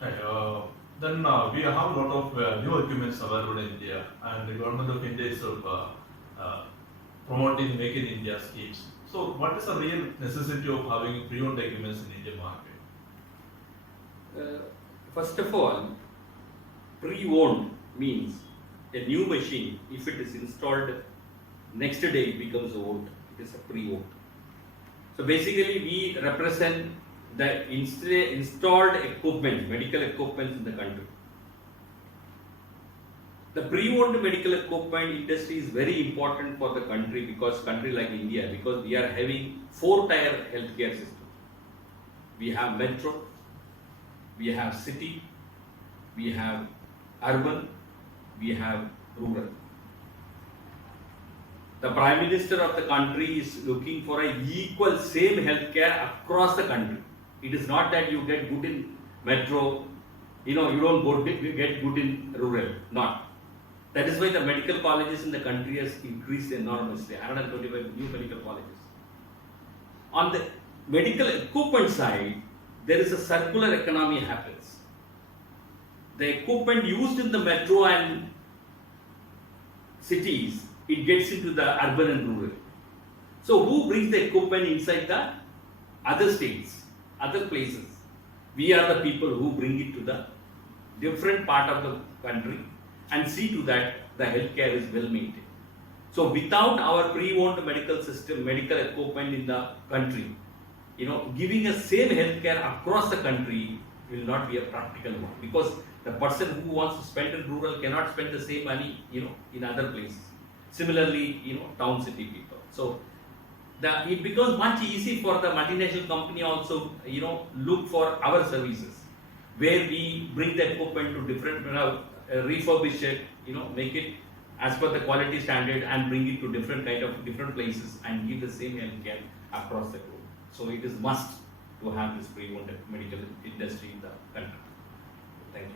Hi, we have a lot of new equipments available in India, and the government of India is uh, promoting Make in India schemes. So, what is the real necessity of having pre-owned equipments in Indian market? Uh, First of all, pre-owned means a new machine, if it is installed next day, it becomes old. It is a pre-owned. So basically, we represent the installed equipment, medical equipment in the country. The pre-owned medical equipment industry is very important for the country because country like India, because we are having four-tier healthcare system. We have metro, we have city, we have urban, we have rural. The Prime Minister of the country is looking for a equal same healthcare across the country. It is not that you get good in metro, you don't get good in rural. Not. That is why the medical colleges in the country has increased enormously. 125 new medical colleges. On the medical equipment side, there is a circular economy happens. The equipment used in the metro and cities, it gets into the urban and rural. So who brings the equipment inside the other states, other places? We are the people who bring it to the different part of the country and see to that the healthcare is well maintained. So without our pre-owned medical system, medical equipment in the country, giving a same healthcare across the country will not be a practical one, because the person who wants to spend in rural cannot spend the same money, in other places. Similarly, town city people. So it becomes much easy for the multinational company also, look for our services, where we bring the equipment to different, refurbish it, make it as per the quality standard and bring it to different places and give the same healthcare across the globe. So it is must to have this pre-owned medical industry in the country. Thank you.